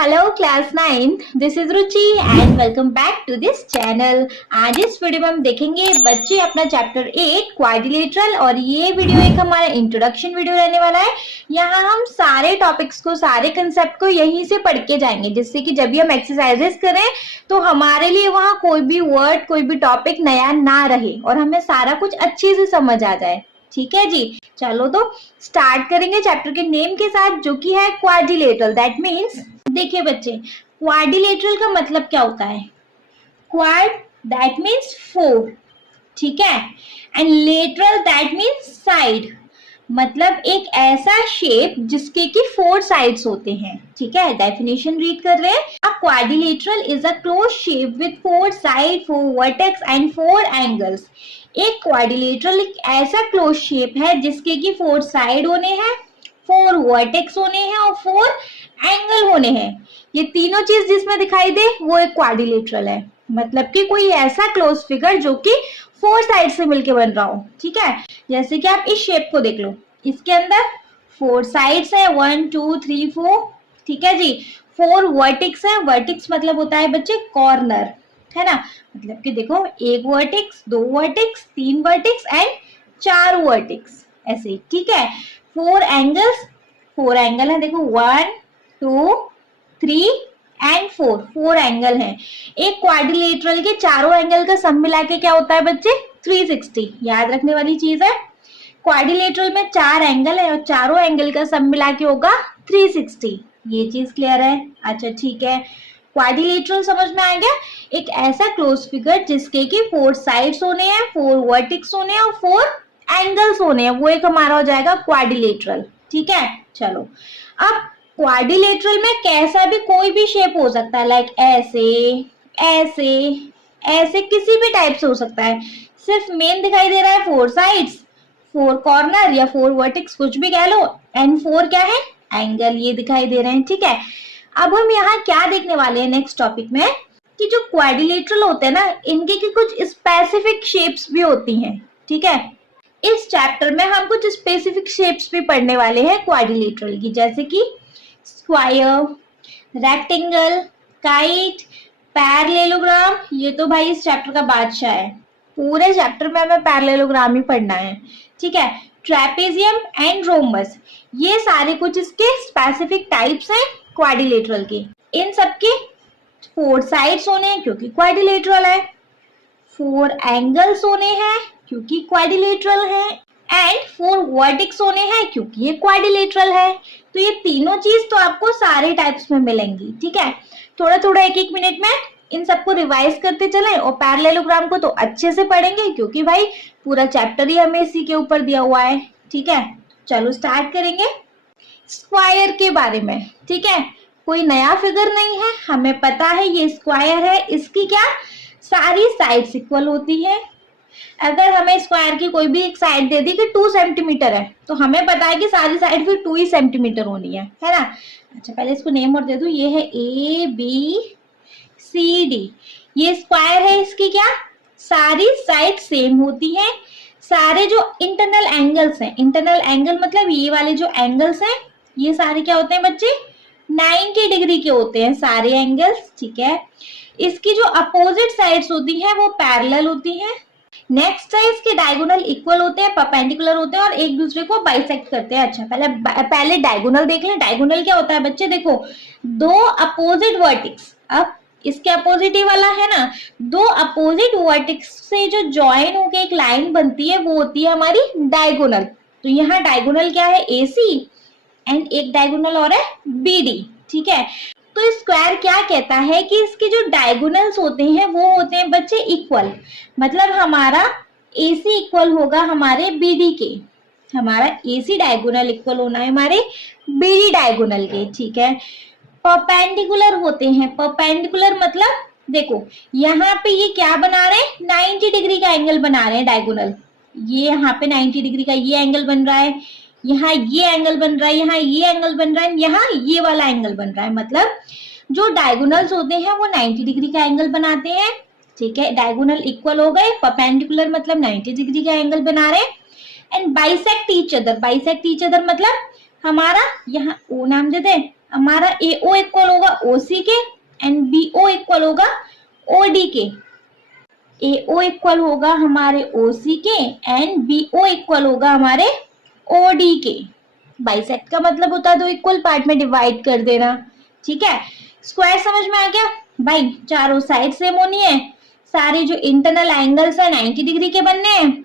Hello class 9th, this is Ruchi and welcome back to this channel. आज इस video में हम देखेंगे बच्चे अपना चैप्टर 8 क्वाड्रिलेटरल और ये वीडियो एक हमारा इंट्रोडक्शन वीडियो रहने वाला है। यहाँ हम सारे टॉपिक्स को, सारे कंसेप्ट को यहीं से पढ़ के जाएंगे, जिससे कि जब भी हम एक्सरसाइजेस करें तो हमारे लिए वहाँ कोई भी वर्ड, कोई भी टॉपिक नया ना रहे और हमें सारा कुछ अच्छे से समझ आ जाए। ठीक है जी, चलो तो स्टार्ट करेंगे चैप्टर के नेम के साथ, जो कि है क्वाड्रिलेटरल। दैट मीन्स, देखिए बच्चे, क्वाड्रिलेटरल का मतलब क्या होता है? क्वाड दैट मीन्स फोर, ठीक है, and lateral that means side, मतलब एक ऐसा शेप जिसके की फोर साइड्स होते हैं। ठीक है, डेफिनेशन रीड कर रहे हैं। अ quadrilateral is a close shape with four side, four vertex and four angles. एक क्वाड्रिलेटरल एक ऐसा क्लोज शेप है जिसके की फोर साइड होने हैं, फोर वर्टेक्स होने हैं और फोर एंगल होने हैं। ये तीनों चीज जिसमें दिखाई दे वो एक क्वाड्रिलेटरल है, मतलब कि कोई ऐसा क्लोज फिगर जो कि फोर साइड से मिलके बन रहा हो। ठीक है, जैसे कि आप इस शेप को देख लो, इसके अंदर फोर साइड्स है, 1 2 3 4। ठीक है जी, फोर वर्टेक्स है। वर्टेक्स मतलब होता है बच्चे कॉर्नर, है ना, मतलब कि देखो, एक वर्टेक्स, दो वर्टेक्स, तीन वर्टेक्स एंड चार वर्टेक्स, ऐसे। ठीक है, फोर एंगल्स, फोर एंगल है, देखो 1 2 3 एंड 4, फोर एंगल हैं। एक क्वाड्रिलेटरल के चारों एंगल का सम मिला के क्या होता है बच्चे? 360। याद रखने वाली चीज है, क्वाड्रिलेटरल में चार एंगल है और चारों एंगल का सम मिला के होगा 360। ये चीज क्लियर है? अच्छा ठीक है, क्वाड्रिलेटरल समझ में आ गया। एक ऐसा क्लोज फिगर जिसके की फोर साइड्स होने हैं, फोर वर्टेक्स होने हैं और फोर एंगल्स होने हैं, वो एक हमारा हो जाएगा क्वाड्रिलेटरल। ठीक है, चलो अब क्वाड्रिलेटरल में कैसा भी कोई भी शेप हो सकता है, लाइक ऐसे ऐसे ऐसे, किसी भी टाइप से हो सकता है। सिर्फ मेन दिखाई दे रहा है फोर साइड्स, फोर कॉर्नर या फोर वर्टेक्स, कुछ भी कह लो, एंड फोर क्या है? एंगल, ये दिखाई दे रहे हैं। ठीक है, अब हम यहाँ क्या देखने वाले हैं नेक्स्ट टॉपिक में, कि जो क्वाड्रिलेटरल होते हैं ना, इनके की कुछ स्पेसिफिक शेप्स भी होती हैं। ठीक है, इस चैप्टर में हम कुछ स्पेसिफिक शेप्स भी पढ़ने वाले हैं क्वाड्रिलेटरल की, जैसे कि स्क्वायर, रेक्टेंगल, काइट, पैरेललोग्राम। ये तो भाई इस चैप्टर का बादशाह है, पूरे चैप्टर में हमें पैरेललोग्राम ही पढ़ना है। ठीक है, ट्रेपेजियम एंड रोम्बस, ये सारे कुछ इसके स्पेसिफिक टाइप्स हैं क्वाड्रिलेटरल के। इन सबके फोर साइड्स होने हैं क्योंकि क्वाड्रिलेटरल है, फोर एंगल्स होने हैं क्योंकि क्वाड्रिलेटरल है, एंड फोर वर्टेक्स होने हैं क्योंकि ये क्वाड्रिलेटरल है। तो ये तीनों चीज तो आपको सारे टाइप्स में मिलेंगी। ठीक है, थोड़ा थोड़ा एक एक मिनट में इन सबको रिवाइज करते चलें और पैरेललोग्राम को तो अच्छे से पढ़ेंगे क्योंकि भाई पूरा चैप्टर ही हमें इसी के ऊपर दिया हुआ है। ठीक है, चलो स्टार्ट करेंगे स्क्वायर के बारे में। ठीक है, कोई नया फिगर नहीं है, हमें पता है ये स्क्वायर है। इसकी क्या सारी साइड्स इक्वल होती है। अगर हमें स्क्वायर की कोई भी एक साइड दे दी कि 2 सेंटीमीटर है, तो हमें पता है कि सारी साइड फिर 2 ही सेंटीमीटर होनी है ना। अच्छा, पहले इसको नेम और दे दूं, ये है ए बी सी डी, ये स्क्वायर है। इसकी क्या सारी साइड सेम होती है। सारे जो इंटरनल एंगल्स हैं, इंटरनल एंगल मतलब ये वाले जो एंगल्स हैं, ये सारे क्या होते हैं बच्चे? 90 डिग्री के होते हैं सारे एंगल्स। ठीक है, इसकी जो अपोजिट साइड्स होती हैं वो पैरेलल होती हैं। नेक्स्ट है, इसके डायगोनल इक्वल होते हैं, परपेंडिकुलर होते हैं और एक दूसरे को बाइसेक्ट करते हैं। अच्छा, पहले डायगोनल देख लें। डायगोनल क्या होता है बच्चे? देखो, दो अपोजिट वर्टेक्स, अब इसके अपोजिट ही वाला है ना, दो अपोजिट वर्टेक्स से जो ज्वाइन होकर एक लाइन बनती है वो होती है हमारी डायगोनल। तो यहाँ डायगोनल क्या है? AC, एंड एक डायगोनल और है BD। ठीक है, तो स्क्वायर क्या कहता है कि इसके जो डायगोनल्स होते हैं वो होते हैं बच्चे इक्वल, मतलब हमारा AC इक्वल होगा हमारे BD के, हमारा AC डायगोनल इक्वल होना है हमारे BD डायगोनल के। ठीक है, परपेंडिकुलर होते हैं। परपेंडिकुलर मतलब देखो, यहाँ पे ये क्या बना रहे हैं? 90 डिग्री का एंगल बना रहे हैं डायगोनल। ये यहाँ पे 90 डिग्री का ये एंगल बन रहा है, यहाँ ये एंगल बन रहा है, यहाँ ये एंगल बन रहा है, यहाँ ये वाला एंगल बन रहा है। मतलब जो डायगोनल्स होते हैं वो 90 डिग्री का एंगल बनाते हैं। ठीक है, डायगोनल इक्वल हो गए, परपेंडिकुलर मतलब 90 डिग्री का एंगल बना रहे हैं, and bisect each other. Bisect each other मतलब हमारा यहाँ ओ नाम दे दें, हमारा AO इक्वल होगा OC के एंड BO इक्वल होगा OD के। AO इक्वल होगा हमारे OC के एंड BO इक्वल होगा हमारे OD के। बाइसेक्ट का मतलब होता है दो इक्वल पार्ट में डिवाइड कर देना, ठीक है। स्क्वायर समझ में आ गया भाई, चारों साइड सेम होनी है, सारे जो इंटरनल एंगल्स है 90 डिग्री के बनने हैं,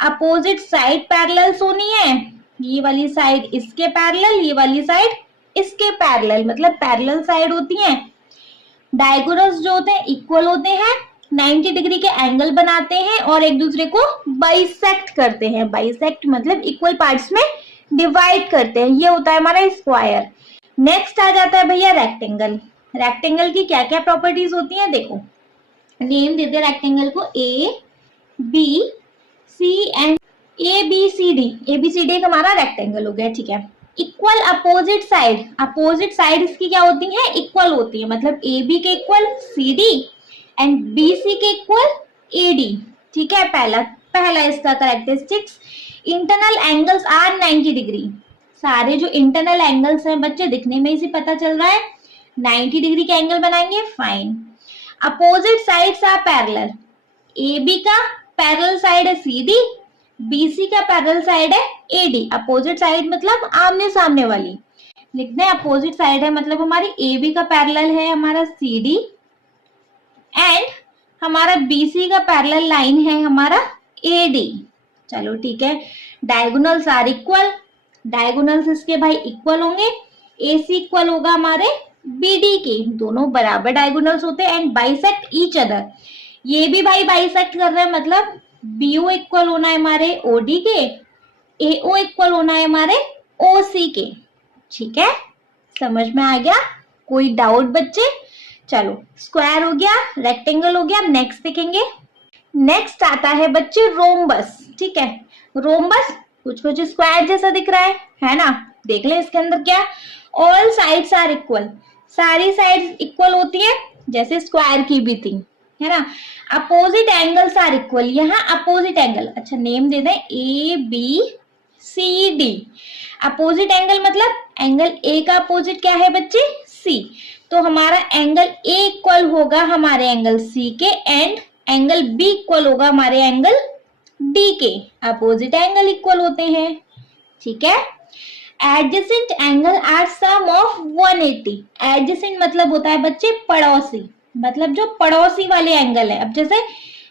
अपोजिट साइड पैरेलल्स होनी है, ये वाली साइड इसके पैरेलल, ये वाली साइड इसके पैरेलल, मतलब पैरेलल साइड होती हैं। डायगोनल्स जो होते हैं इक्वल होते हैं, 90 डिग्री के एंगल बनाते हैं और एक दूसरे को बाइसेक्ट करते हैं। बाइसेक्ट मतलब इक्वल पार्ट्स में डिवाइड करते हैं, ये होता है हमारा स्क्वायर। नेक्स्ट आ जाता है भैया रेक्टेंगल। रेक्टेंगल की क्या क्या प्रॉपर्टीज होती हैं, देखो नेम देते हैं रेक्टेंगल को ABC एंड ABCD। ABCD हमारा रेक्टेंगल हो गया, ठीक है। Equal opposite side, opposite side इसकी क्या होती है, इक्वल होती है, मतलब AB के इक्वल CD एंड BC के इक्वल AD, ठीक है। पहला इसका characteristics, internal angles are 90 degree. सारे जो इंटरनल एंगल्स हैं बच्चे दिखने में इसे पता चल रहा है 90 डिग्री के एंगल बनाएंगे, fine. Opposite sides are parallel, AB का पैरेलल साइड है CD, BC का पैरेलल साइड है AD। अपोजिट साइड मतलब आमने सामने वाली, लिखते हैं अपोजिट साइड है मतलब हमारी AB का पैरेलल है हमारा CD एंड हमारा BC का पैरेलल लाइन है हमारा AD। चलो ठीक है। डायगोनल्स आर इक्वल, डायगोनल्स इसके भाई इक्वल होंगे, AC इक्वल होगा हमारे BD के, दोनों बराबर डायगोनल्स होते हैं एंड बाइसेक्ट ईच अदर। ये भी भाई बाइसेक्ट कर रहे हैं, मतलब BO इक्वल होना है हमारे OD के, AO इक्वल होना है हमारे OC के, ठीक है। समझ में आ गया, कोई डाउट बच्चे? चलो स्क्वायर हो गया, रेक्टेंगल हो गया, नेक्स्ट देखेंगे। नेक्स्ट आता है बच्चे रोम्बस, ठीक है। रोम्बस कुछ कुछ स्क्वायर जैसा दिख रहा है ना, देख ले इसके अंदर क्या, ऑल साइड्स आर इक्वल, सारी साइड्स इक्वल होती है जैसे स्क्वायर की भी थी, है ना। अपोजिट एंगल्स आर इक्वल, यहाँ अपोजिट एंगल, अच्छा नेम दे दें ABCD। अपोजिट एंगल मतलब एंगल A का अपोजिट क्या है बच्चे, C, तो हमारा एंगल A इक्वल होगा हमारे एंगल C के एंड एंगल B इक्वल होगा हमारे एंगल D के। अपोजिट एंगल इक्वल होते हैं, ठीक है। Adjacent angle are sum of 180। Adjacent मतलब होता है बच्चे पड़ोसी, मतलब जो पड़ोसी वाले एंगल है। अब जैसे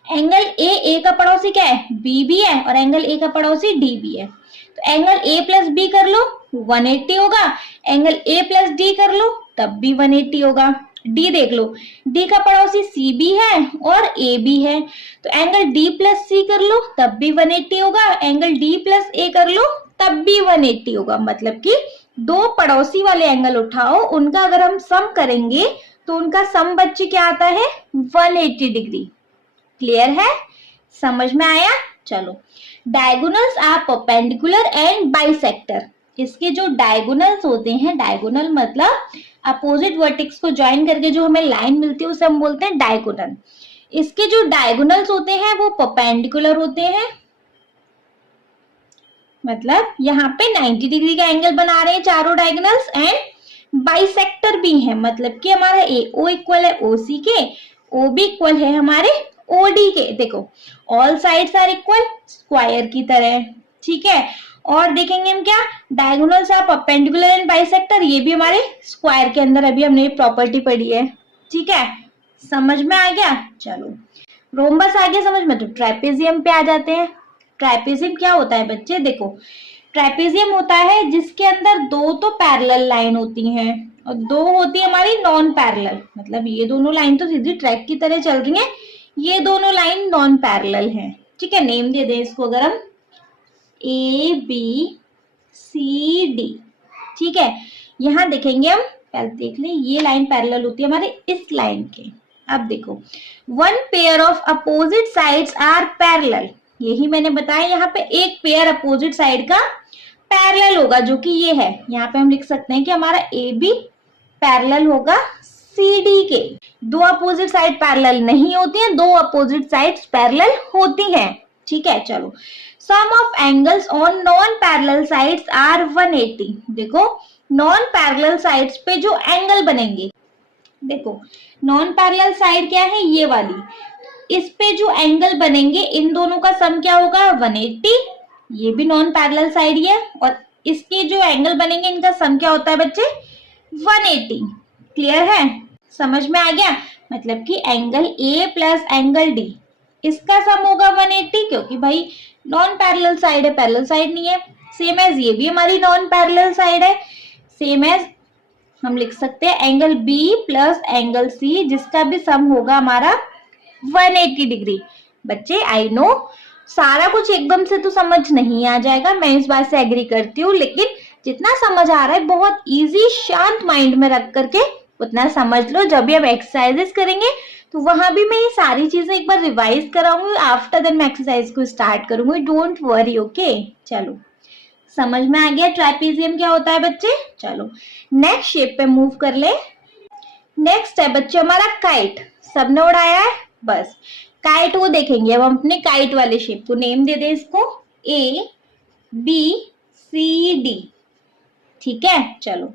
एंगल A का पड़ोसी क्या है, B भी है, और एंगल A का पड़ोसी D भी है, तो एंगल A प्लस B कर लो 180 होगा, एंगल A प्लस D कर लो तब भी 180 होगा। D देख लो, D का पड़ोसी C भी है और A भी है, तो एंगल D प्लस C कर लो तब भी 180 होगा, एंगल D प्लस A कर लो तब भी 180 होगा। मतलब कि दो पड़ोसी वाले एंगल उठाओ, उनका अगर हम सम करेंगे तो उनका सम बच्चे क्या आता है 180 डिग्री। क्लियर है, समझ में आया? चलो diagonals are perpendicular and bisector. इसके जो डायगोनल्स होते हैं, डायगोनल मतलब अपोजिट वर्टेक्स को ज्वाइन करके जो हमें लाइन मिलती है उसे हम बोलते हैं डायगोनल। इसके जो डायगोनल्स होते हैं वो परपेंडिकुलर होते हैं, मतलब यहाँ पे 90 डिग्री का एंगल बना रहे हैं चारों डायगोनल्स, एंड बाइसेक्टर भी है, मतलब कि हमारा AO इक्वल है OC के, OB इक्वल है हमारे OD के। देखो all sides are equal, square की तरह, ठीक है। और देखेंगे हम क्या, diagonals are perpendicular and bisector, ये भी हमारे स्क्वायर के अंदर अभी हमने प्रॉपर्टी पढ़ी है, ठीक है। समझ में आ गया? चलो रोम्बस आ गया समझ में, तो ट्रापेजियम पे आ जाते हैं। ट्रापेजियम क्या होता है बच्चे, देखो ट्रापेजियम होता है जिसके अंदर दो तो पैरेलल लाइन होती हैं और दो होती है हमारी नॉन पैरेलल, मतलब ये दोनों लाइन तो सीधी ट्रैक की तरह चल रही हैं, ये दोनों लाइन नॉन पैरेलल हैं, ठीक है। नेम दे दें इसको अगर हम ABCD, ठीक है। यहाँ देखेंगे हम, पहले देख लें, ये लाइन पैरेलल होती है हमारे इस लाइन के। अब देखो one pair of opposite sides are parallel, यही मैंने बताया, यहाँ पे एक पेयर अपोजिट साइड का पैरेलल होगा जो कि ये है। यहाँ पे हम लिख सकते हैं कि हमारा AB पैरेलल होगा CD के। दो अपोजिट साइड पैरेलल नहीं होती हैं, दो अपोजिट साइड्स पैरेलल होती हैं, ठीक है। चलो sum of angles on non parallel sides are 180। देखो नॉन पैरेलल साइड्स पे जो एंगल बनेंगे, देखो नॉन पैरेलल साइड क्या है, ये वाली, इस पे जो एंगल बनेंगे इन दोनों का सम क्या होगा 180, ये भी नॉन पैरेलल साइड ही है, और इसके जो एंगल बनेंगे इनका सम क्या होता है बच्चे 180। क्लियर है, समझ में आ गया। मतलब कि angle A plus angle D, इसका सम होगा 180, क्योंकि भाई नॉन पैरेलल साइड है, पैरेलल साइड नहीं है। सेम एज ये भी हमारी नॉन पैरेलल साइड है, सेम एज हम लिख सकते हैं angle B plus angle C, जिसका भी सम होगा हमारा 180 डिग्री। बच्चे आई नो सारा कुछ एकदम से तो समझ नहीं आ जाएगा, मैं इस बात से एग्री करती हूँ, लेकिन जितना समझ आ रहा है बहुत इजी शांत माइंड में रख करके उतना समझ लो। जब भी हम एक्सरसाइजेस करेंगे तो वहां भी मैं ये सारी चीजें एक बार रिवाइज कराऊंगी, आफ्टर देन मैं एक्सरसाइज को स्टार्ट करूंगी, डोंट वरी। ओके चलो समझ में आ गया ट्रापेजियम क्या होता है बच्चे। चलो नेक्स्ट शेप पे मूव कर ले। नेक्स्ट है बच्चे हमारा काइट, सबने उड़ाया है बस, काइट वो देखेंगे। अब हम अपने काइट वाले शेप को नेम दे दे, इसको ए बी सी डी। ठीक है चलो,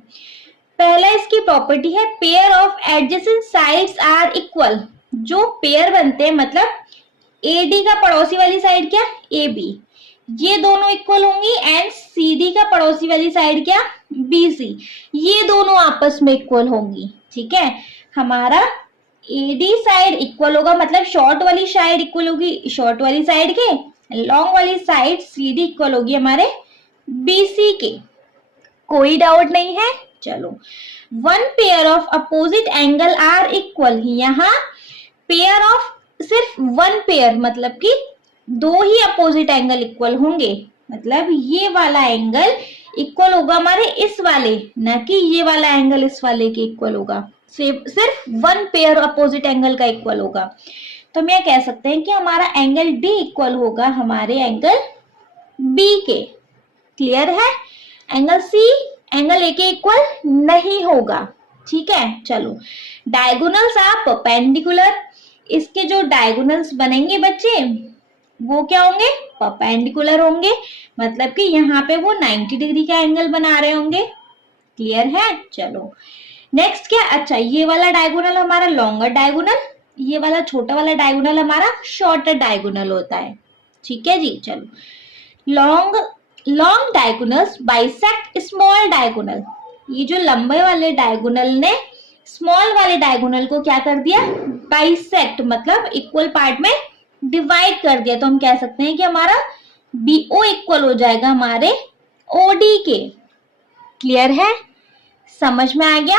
पहला इसकी प्रॉपर्टी है pair of adjacent sides are equal. जो पेयर बनते हैं मतलब ए डी का पड़ोसी वाली साइड क्या ए बी, ये दोनों इक्वल होंगी, एंड सी डी का पड़ोसी वाली साइड क्या बी सी, ये दोनों आपस में इक्वल होंगी। ठीक है, हमारा ए डी साइड इक्वल होगा, मतलब शॉर्ट वाली साइड इक्वल होगी शॉर्ट वाली साइड के, लॉन्ग वाली साइड सी डी इक्वल होगी हमारे बी सी के। कोई डाउट नहीं है। चलो one pair of opposite angle are equal, यहाँ पेयर ऑफ सिर्फ वन पेयर, मतलब कि दो ही अपोजिट एंगल इक्वल होंगे, मतलब ये वाला एंगल इक्वल होगा हमारे इस वाले, ना कि ये वाला एंगल इस वाले के इक्वल होगा, सिर्फ वन पेयर अपोजिट एंगल का इक्वल होगा। तो हम यह कह सकते हैं कि हमारा एंगल डी इक्वल होगा हमारे एंगल बी के। क्लियर है, एंगल सी एंगल ए के इक्वल नहीं होगा। ठीक है चलो, डायगोनल्स आर परपेंडिकुलर, इसके जो डायगोनल्स बनेंगे बच्चे वो क्या होंगे परपेंडिकुलर होंगे, मतलब कि यहाँ पे वो 90 डिग्री का एंगल बना रहे होंगे। क्लियर है, चलो नेक्स्ट क्या, अच्छा ये वाला डायगोनल हमारा लॉन्गर डायगोनल, ये वाला छोटा वाला डायगोनल हमारा शॉर्टर डायगोनल होता है। ठीक है जी, चलो long diagonals bisect small diagonal, ये जो लंबे वाले डायगोनल ने स्मॉल वाले डायगोनल को क्या कर दिया बाइसेक्ट, मतलब इक्वल पार्ट में डिवाइड कर दिया। तो हम कह सकते हैं कि हमारा BO इक्वल हो जाएगा हमारे OD के। क्लियर है, समझ में आ गया,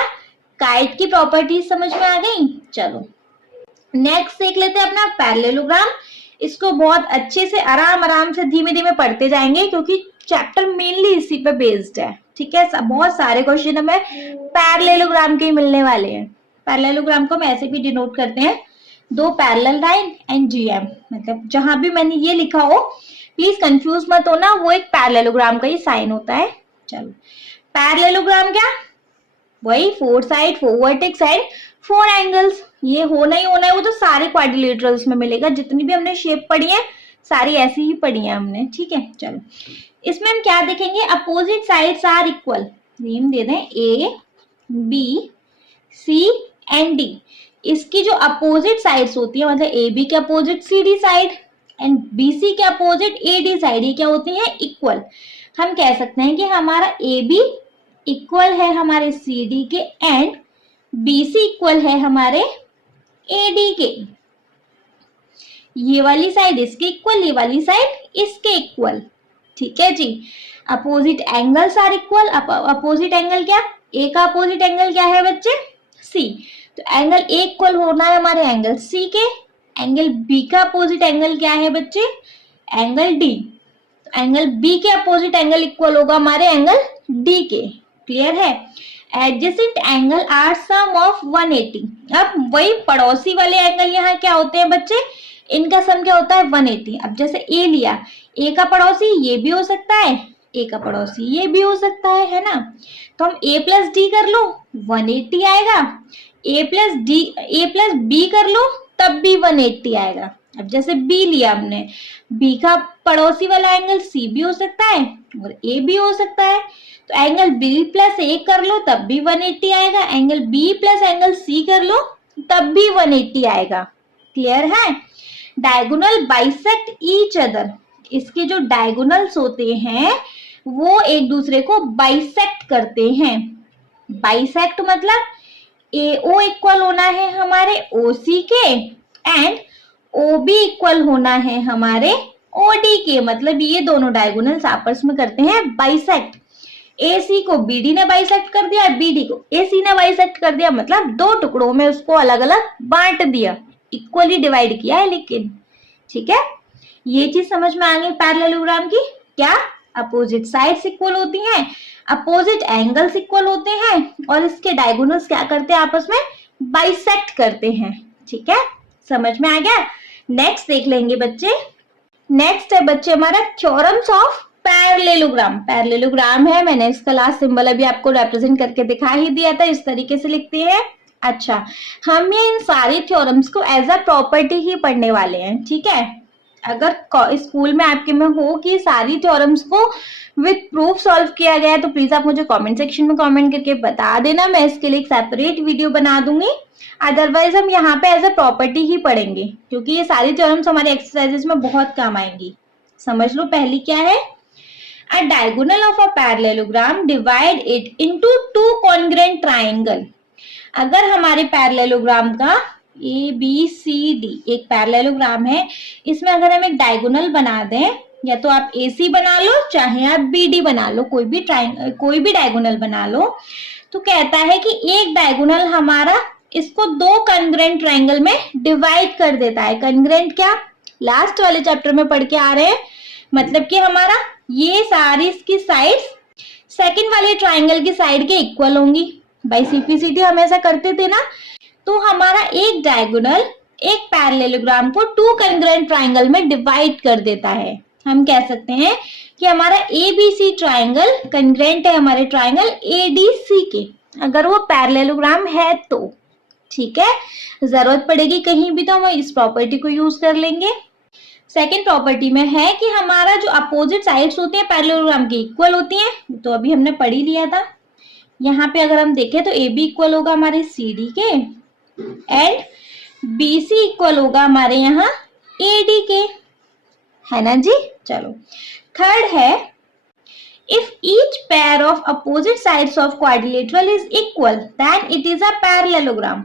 काइट की प्रॉपर्टीज समझ में आ गई। चलो नेक्स्ट देख लेते हैं अपना पैरेललोग्राम। इसको बहुत अच्छे से आराम से धीमे धीमे पढ़ते जाएंगे, क्योंकि चैप्टर मेनली इसी पे बेस्ड है। ठीक है, बहुत सारे क्वेश्चन हमें पैरेललोग्राम के ही मिलने वाले हैं। पैरेललोग्राम को हम ऐसे भी डिनोट करते हैं, दो पैरेलल लाइन एंड GM, मतलब जहां भी मैंने ये लिखा हो प्लीज कंफ्यूज मत होना, वो एक पैरेललोग्राम का ही साइन होता है। चलो पैरेललोग्राम क्या, वही 4 साइड 4 वर्टेक्स एंड 4 एंगल्स, ये होना ही होना है, वो तो सारे क्वाड्रिलेटरल्स में मिलेगा, जितनी भी हमने शेप पढ़ी है सारी ऐसी ही पढ़ी है हमने। ठीक है चलो, इसमें हम क्या देखेंगे, opposite sides are equal, name दे दें A B C and D। इसकी जो अपोजिट साइड्स होती है, मतलब AB के opposite CD side and BC के अपोजिट AD साइड, ये क्या होती है इक्वल। हम कह सकते हैं कि हमारा AB इक्वल है हमारे CD के एंड BC इक्वल है हमारे AD के। ये वाली साइड इसके इक्वल, ये वाली साइड इसके इक्वल। ठीक है जी, opposite angles are equal. Opposite angle क्या, A का अपोजिट एंगल क्या है बच्चे C, तो एंगल A इक्वल होना है हमारे एंगल C के। एंगल B का अपोजिट एंगल क्या है बच्चे एंगल D, तो एंगल B के अपोजिट एंगल इक्वल होगा हमारे एंगल D के। क्लियर है, adjacent angle are sum of 180। अब वही पड़ोसी वाले एंगल यहाँ क्या होते हैं बच्चे, इनका सम क्या होता है 180। अब जैसे A लिया, A का पड़ोसी ये भी हो सकता है, A का पड़ोसी ये भी हो सकता है ना, तो हम A प्लस D कर लो 180 आएगा, A प्लस B कर लो तब भी 180 आएगा। अब जैसे बी लिया हमने, बी का पड़ोसी वाला एंगल सी भी हो सकता है और ए भी हो सकता है। तो एंगल बी प्लस ए कर लो तब भी 180 आएगा, angle B plus angle C कर लो तब भी 180 आएगा। क्लियर है? डायगोनल बाइसेक्ट ईच अदर, इसके जो डायगोनल्स होते हैं वो एक दूसरे को बाइसेक्ट करते हैं। बाइसेक्ट मतलब AO इक्वल होना है हमारे OC के एंड OB इक्वल होना है हमारे OD के, मतलब ये दोनों डायगोनल्स आपस में करते हैं बाइसेक्ट। AC को BD ने बाइसेक्ट कर दिया, BD को AC ने बाइसेक्ट कर दिया, मतलब दो टुकड़ों में उसको अलग अलग बांट दिया, इक्वली डिवाइड किया है लेकिन। ठीक है, ये चीज समझ में आ गई पैरेललोग्राम की। क्या अपोजिट साइड्स इक्वल होती हैं, अपोजिट एंगल्स इक्वल होते हैं और इसके डायगोनल्स क्या करते हैं, आपस में बाइसेक्ट करते हैं। ठीक है, समझ में आ गया। नेक्स्ट देख लेंगे बच्चे। नेक्स्ट है बच्चे हमारा थ्योरम्स ऑफ पैरेललोग्राम। पैरेललोग्राम है, मैंने इसका लास्ट सिंबल अभी आपको रिप्रेजेंट करके दिखा ही दिया था, इस तरीके से लिखते हैं। अच्छा, हम ये इन सारी थ्योरम्स को एज अ प्रॉपर्टी ही पढ़ने वाले हैं। ठीक है, अगर स्कूल में आपके में हो कि सारी थ्योरम्स को विद प्रूफ सॉल्व किया गया है तो प्लीज आप मुझे कमेंट सेक्शन में कमेंट करके बता देना, मैं इसके लिए एक सेपरेट वीडियो बना दूंगी। अदरवाइज हम यहाँ पे एज अ प्रॉपर्टी ही पढ़ेंगे क्योंकि ये सारी थ्योरम्स हमारे एक्सरसाइजेस में बहुत काम आएंगी। समझ लो पहली क्या है, अ diagonal of a parallelogram divide it into two congruent triangle. अगर हमारे पैरेललोग्राम का ABCD एक पैरेललोग्राम है, इसमें अगर हम एक डायगोनल बना दें, या तो आप AC बना लो चाहे आप BD बना लो, कोई भी डायगोनल बना लो, तो कहता है कि एक डायगोनल हमारा इसको दो कॉन्ग्रुएंट ट्रायंगल में डिवाइड कर देता है। कॉन्ग्रुएंट क्या, लास्ट वाले चैप्टर में पढ़ के आ रहे हैं, मतलब कि हमारा ये सारी इसकी साइड्स सेकंड वाले ट्रायंगल की साइड के इक्वल होंगी। बाय सिंप्लिसिटी हम ऐसा करते थे ना, तो हमारा एक डायगोनल एक पैरेललोग्राम को टू कॉन्ग्रुएंट ट्रायंगल में डिवाइड कर देता है। हम कह सकते हैं कि हमारा ABC ट्रायंगल कॉन्ग्रुएंट है हमारे ट्रायंगल ADC के, अगर वो पैरेललोग्राम है तो। ठीक है, जरूरत पड़ेगी कहीं भी तो हम इस प्रॉपर्टी को यूज कर लेंगे। सेकेंड प्रॉपर्टी में है कि हमारा जो अपोजिट साइड्स होते हैं पैरेललोग्राम के इक्वल होती हैं, तो अभी हमने पढ़ ही लिया था। यहाँ पे अगर हम देखें तो AB इक्वल होगा हमारे CD के एंड BC इक्वल होगा हमारे यहाँ AD के, है ना जी। चलो, थर्ड है if each pair of opposite sides of quadrilateral is equal then it is a parallelogram.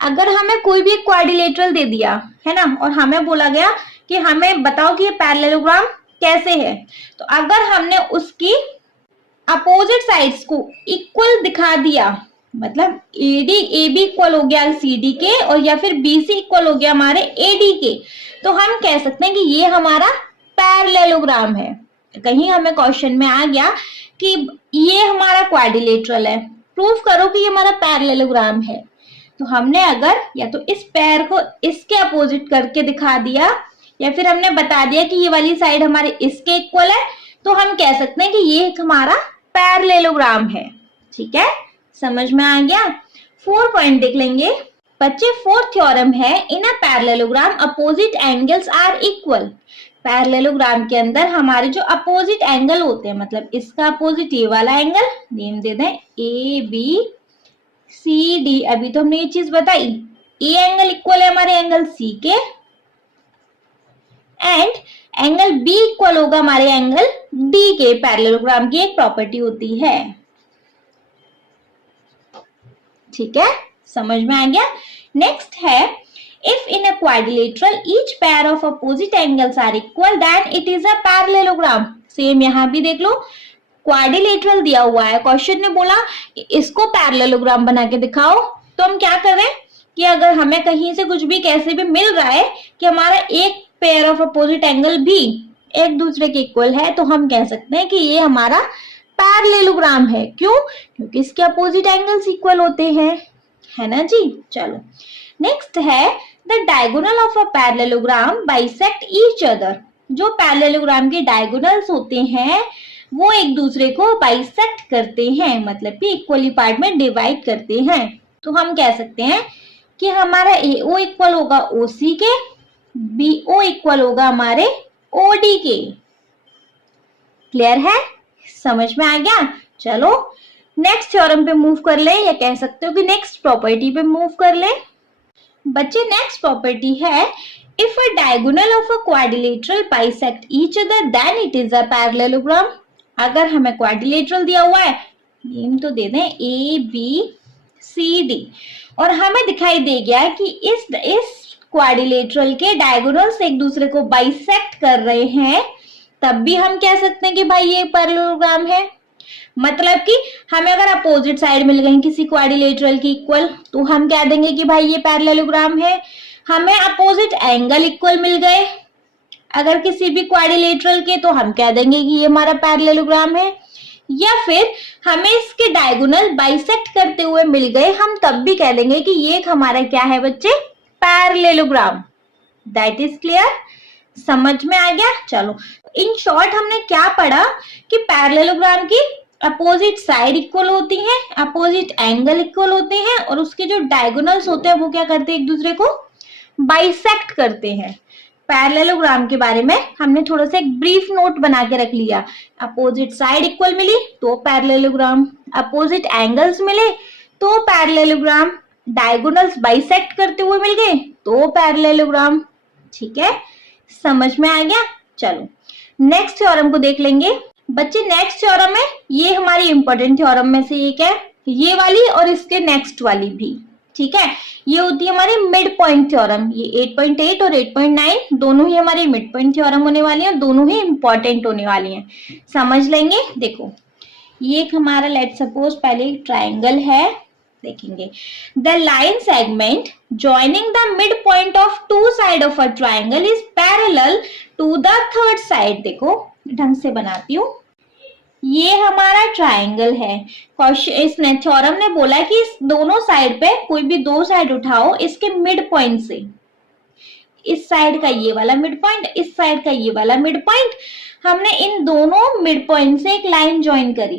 अगर हमें कोई भी एक क्वाड्रिलेटरल दे दिया है ना, और हमें बोला गया कि हमें बताओ कि ये पैरेललोग्राम कैसे है, तो अगर हमने उसकी अपोजिट साइड्स को इक्वल दिखा दिया, मतलब AB इक्वल हो गया CD के और या फिर BC इक्वल हो गया हमारे AD के, तो हम कह सकते हैं कि ये हमारा पैरेललोग्राम है। कहीं हमें क्वेश्चन में आ गया कि ये हमारा क्वाड्रिलेटरल है, प्रूफ करो कि ये हमारा पैरेललोग्राम है, तो हमने अगर या तो इस पैर को इसके अपोजिट करके दिखा दिया या फिर हमने बता दिया कि ये वाली साइड हमारे इसके इक्वल है, तो हम कह सकते हैं कि ये हमारा पैरेललोग्राम है। ठीक है, समझ में आ गया। 4 पॉइंट देख लेंगे बच्चे। फोर्थ थ्योरम है in a parallelogram opposite angles are equal. Parallelogram के अंदर हमारे जो अपोजिट एंगल होते हैं, मतलब इसका अपोजिट ये वाला एंगल, नेम दे दें ABCD। अभी तो हमने ये चीज बताई, ए एंगल इक्वल है हमारे एंगल C के एंड एंगल B इक्वल होगा हमारे एंगल D के। पैरेललोग्राम की एक प्रॉपर्टी होती है। ठीक है, समझ में आ गया। नेक्स्ट है if in a quadrilateral each pair of opposite angles are equal then it is a parallelogram. Same यहाँ भी देख लो, क्वाड्रिलेटरल दिया हुआ है, क्वेश्चन ने बोला इसको पैरेललोग्राम बना के दिखाओ, तो हम क्या कर रहे हैं कि अगर हमें कहीं से कुछ भी कैसे भी मिल रहा है कि हमारा एक पेयर ऑफ अपोजिट एंगल भी एक दूसरे के इक्वल है, तो हम कह सकते हैं कि ये हमारा पैरेललोग्राम है। क्यों? क्योंकि इसके अपोजिट एंगल्स इक्वल होते हैं, है ना जी। चलो, नेक्स्ट है the diagonal of a parallelogram bisect each other. जो पैरेललोग्राम के डायगोनल्स होते हैं वो एक दूसरे को बाइसेक्ट करते हैं, मतलब कि इक्वली पार्ट में डिवाइड करते हैं। तो हम कह सकते हैं कि हमारा AO इक्वल होगा OC के BO इक्वल होगा हमारे OD के। क्लियर है, समझ में आ गया। चलो नेक्स्ट थ्योरम पे मूव कर ले, या कह सकते हो कि नेक्स्ट प्रॉपर्टी पे मूव कर ले। बच्चे नेक्स्ट प्रॉपर्टी है, if a diagonal of a quadrilateral bisect each other than it is a parallelogram. अगर हमें क्वाड्रिलेटरल दिया हुआ है, नेम तो दे दें ABCD, और हमें दिखाई दे गया कि इस क्वाड्रिलेटरल के डायगोनल्स एक दूसरे को बाइसेक्ट कर रहे हैं, तब भी हम कह सकते हैं कि भाई ये पैरेललोग्राम है। मतलब कि हमें अगर अपोजिट साइड मिल गई किसी क्वाड्रिलेटरल की इक्वल, तो हम कह देंगे कि भाई ये पैरेललोग्राम है। हमें अपोजिट एंगल इक्वल मिल गए अगर किसी भी क्वाड्रिलेटरल के, तो हम कह देंगे कि ये हमारा पैरेललोग्राम है। या फिर हमें इसके डायगोनल बाइसेक्ट करते हुए मिल गए, हम तब भी कह देंगे कि ये हमारा क्या है बच्चे, पैरेललोग्राम। दैट इज क्लियर, समझ में आ गया। चलो इन शॉर्ट हमने क्या पढ़ा कि पैरेललोग्राम की अपोजिट साइड इक्वल होती हैं, अपोजिट एंगल इक्वल होते हैं, और उसके जो डायगोनल्स होते हैं वो क्या करते हैं, एक दूसरे को बाइसेक्ट करते हैं। पैरेललोग्राम के बारे में हमने थोड़ा सा एक ब्रीफ नोट बना के रख लिया। अपोजिट साइड इक्वल मिली तो पैरेललोग्राम, अपोजिट एंगल्स मिले तो पैरेललोग्राम, डायगोनल्स बाइसेक्ट करते हुए मिल गए तो पैरेललोग्राम। ठीक है, समझ में आ गया। चलो नेक्स्ट थ्योरम को देख लेंगे। बच्चे नेक्स्ट थ्योरम है, ये हमारी इंपॉर्टेंट थ्योरम में से एक है, ये वाली और इसके नेक्स्ट वाली भी। ठीक है, ये होती है हमारी मिड पॉइंट थ्योरम। ये 8.8 और 8.9 दोनों ही हमारी मिड पॉइंट थ्योरम होने वाली है, दोनों ही इंपॉर्टेंट होने वाली हैं, समझ लेंगे। देखो ये एक हमारा लेट सपोज पहले ट्राइंगल है, देखेंगे the line segment joining the midpoint of two side of a triangle is parallel to the third side। देखो ढंग से बनाती हूँ, ये हमारा ट्राइंगल है। इसने थ्योरम ने बोला कि इस दोनों साइड पे कोई भी दो साइड उठाओ, इसके मिड पॉइंट से, इस साइड का ये वाला मिड पॉइंट, इस साइड का ये वाला मिड पॉइंट, हमने इन दोनों मिड पॉइंट से एक लाइन ज्वाइन करी,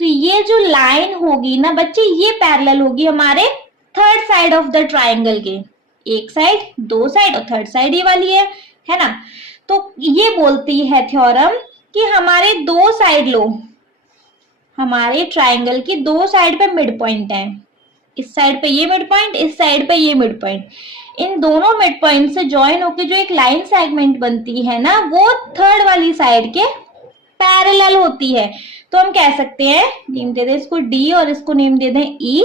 तो ये जो लाइन होगी ना बच्चे, ये पैरेलल होगी हमारे third side of the triangle के। एक साइड, दो साइड और थर्ड साइड ये वाली है ना। तो ये बोलती है थ्योरम कि हमारे दो साइड लो, हमारे ट्राइंगल की दो साइड पे मिड पॉइंट है, इस साइड पे ये मिड पॉइंट, इस साइड पे ये मिड पॉइंट, इन दोनों मिड पॉइंट से ज्वाइन होकर जो एक लाइन सेगमेंट बनती है ना, वो थर्ड वाली साइड के पैरेलल होती है। तो हम कह सकते हैं, नेम दे दें इसको डी और इसको नेम दे दें ई,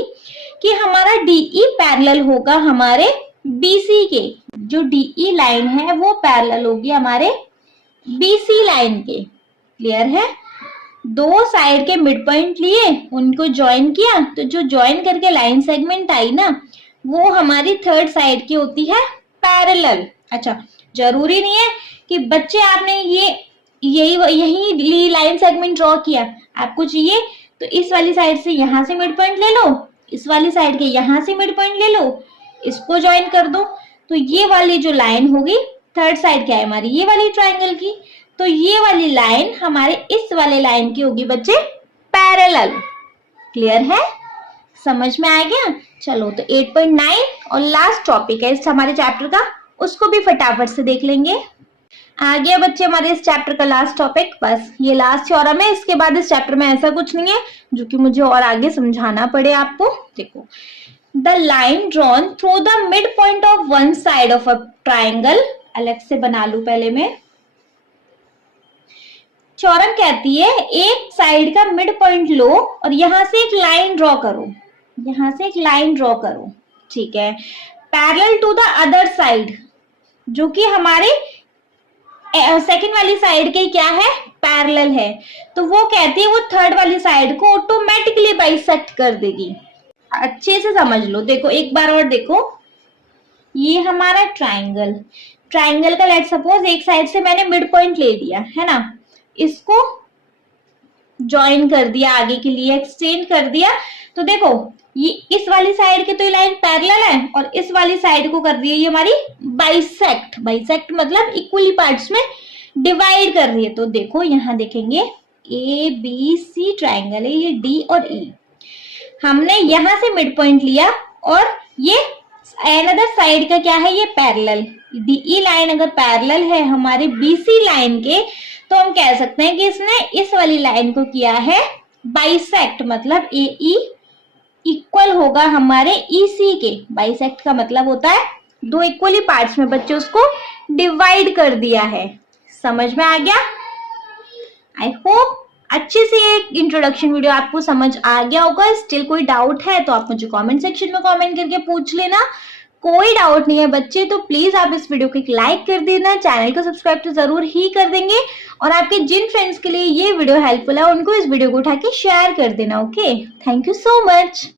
कि हमारा डीई पैरेलल होगा हमारे बीसी के। जो डीई लाइन है वो पैरेलल होगी हमारे बीसी लाइन के। क्लियर है, दो साइड के मिड पॉइंट लिए, उनको ज्वाइन किया, तो जो ज्वाइन करके लाइन सेगमेंट आई ना, वो हमारी थर्ड साइड की होती है पैरेलल। अच्छा, जरूरी नहीं है कि बच्चे आपने यही लाइन सेगमेंट ड्रॉ किया, आपको चाहिए तो इस वाली साइड से यहां से मिड पॉइंट ले लो, इस वाली साइड के यहां से मिड पॉइंट ले लो, इसको ज्वाइन कर दो, तो ये वाली जो लाइन होगी थर्ड साइड क्या है हमारी, ये वाली ट्राइंगल की, तो ये वाली लाइन हमारे इस वाले लाइन की होगी बच्चे पैरेलल। क्लियर है, समझ में आ गया। चलो तो 8.9 और लास्ट टॉपिक है इस हमारे चैप्टर का, उसको भी फटाफट से देख लेंगे। आ गया बच्चे हमारे इस चैप्टर का लास्ट टॉपिक, बस ये लास्ट थ्योरम है। इसके बाद इस चैप्टर में ऐसा कुछ नहीं है जो कि मुझे और आगे समझाना पड़े आपको। देखो, the line drawn through the mid point of one side of a triangle, अलग से बना लू पहले मैं। थ्योरम कहती है एक साइड का मिड पॉइंट लो और यहां से एक लाइन ड्रॉ करो, यहां से एक लाइन ड्रॉ करो, ठीक है, parallel to the other side, जो कि हमारे सेकंड वाली साइड के क्या है, पैरेलल है। तो वो कहती है वो थर्ड वाली साइड को ऑटोमेटिकली बाइसेक्ट कर देगी। अच्छे से समझ लो, देखो एक बार और देखो, ये हमारा ट्राइंगल, ट्राइंगल का लेट सपोज एक साइड से मैंने मिड पॉइंट ले लिया है ना, इसको ज्वाइन कर दिया, आगे के लिए एक्सटेंड कर दिया, तो देखो ये इस वाली साइड की तो ये लाइन पैरेलल है और इस वाली साइड को कर दिया ये हमारी बाइसेक्ट। बाइसेक्ट मतलब इक्वली पार्ट्स में डिवाइड कर रही है। तो देखो यहां देखेंगे ए बी सी ट्राइंगल है, ये डी और ई, हमने यहां से मिड पॉइंट लिया और ये अनदर साइड का क्या है, ये पैरेलल। डीई लाइन अगर पैरेलल है हमारे बीसी लाइन के, तो हम कह सकते हैं कि इसने इस वाली लाइन को किया है बाइसेक्ट, मतलब एई इक्वल होगा हमारे ईसी के। बाइसेक्ट का मतलब होता है दो इक्वली पार्ट्स में बच्चे उसको डिवाइड कर दिया है। समझ में आ गया? आई होप अच्छे से ये इंट्रोडक्शन वीडियो आपको समझ आ गया होगा। स्टिल कोई डाउट है तो आप मुझे कमेंट सेक्शन में कमेंट करके पूछ लेना। कोई डाउट नहीं है बच्चे, तो प्लीज आप इस वीडियो को एक लाइक कर देना, चैनल को सब्सक्राइब तो जरूर ही कर देंगे, और आपके जिन फ्रेंड्स के लिए ये वीडियो हेल्पफुल है उनको इस वीडियो को उठा के शेयर कर देना। Okay, thank you so much.